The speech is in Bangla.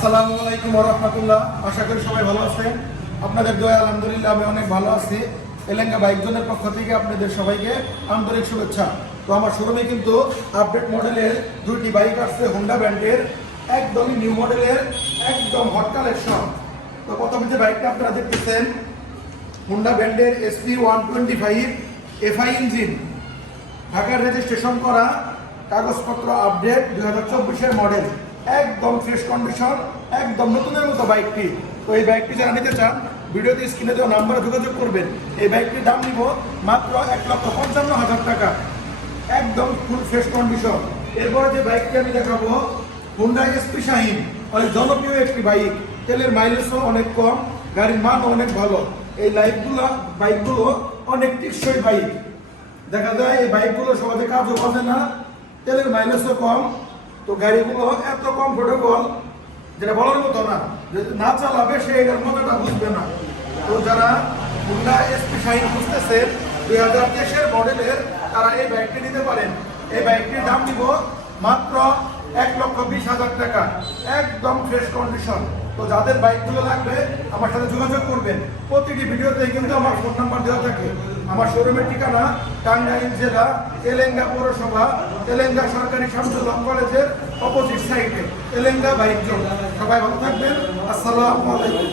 আসসালামু আলাইকুম ওয়া রাহমাতুল্লাহ। আশা করি সবাই ভালো আছেন। আপনাদের দোয়া আলহামদুলিল্লাহ আমি অনেক ভালো আছি। এলেঙ্গা বাইক জোনের পক্ষ থেকে আপনাদের সবাইকে আন্তরিক শুভেচ্ছা। তো আমার শোরুমে কিন্তু আপডেট মডেলের দুটি বাইক আসছে হোন্ডা ব্র্যান্ডের, একদমই নিউ মডেলের, একদম হট কালেকশন। তো প্রথমে যে বাইকটা আপনারা দেখতেছেন হোন্ডা ব্র্যান্ডের SP125 FI ইঞ্জিন, ঢাকার রেজিস্ট্রেশন করা, কাগজপত্র আপডেট, 2024-এর মডেল, একদম ফ্রেশ কন্ডিশন, একদম নতুনের মতো বাইকটি। তো এই বাইকটি যারা নিতে চান ভিডিওতে স্ক্রিনে দেওয়া নাম্বারে যোগাযোগ করবেন। এই বাইকটির দাম নিব মাত্র 1,55,000 টাকা, একদম ফুল ফ্রেশ কন্ডিশন। এরপরে যে বাইকটি আমি দেখাবো হোন্ডা SP শাহিন, অনেক জনপ্রিয় একটি বাইক, তেলের মাইলেজও অনেক কম, গাড়ির মানও অনেক ভালো। এই বাইকগুলো অনেক টেকসই বাইক। দেখা যায় এই বাইকগুলো সহজে কাজও বাজে না, তেলের মাইলেজও কম। তো গাড়িগুলো এত কমফোর্টেবল যেটা বলার মতো না, যদি না চালাবে সে এটার মজাটা বুঝবে না। তো যারা হোন্ডা SP শাহিন খুঁজতেছে 2023-এর মডেলের, তারা এই বাইকটি নিতে পারেন। এই বাইকটির দাম দিব মাত্র 1,20,000 টাকা, একদম ফ্রেশ কন্ডিশন। তো যাদের বাইকগুলো লাগবে আমার সাথে যোগাযোগ করবেন। প্রতিটি ভিডিওতে কিন্তু আমার ফোন নাম্বার দেওয়া থাকে। আমার শোরুমের ঠিকানা টাঙ্গাইল জেলা, এলেঙ্গা পৌরসভা, এলেঙ্গা সরকারি শামসুল হক কলেজের অপোজিট সাইডে, এলেঙ্গা বাইক জোন। সবাই ভালো থাকবেন। আসসালামু আলাইকুম।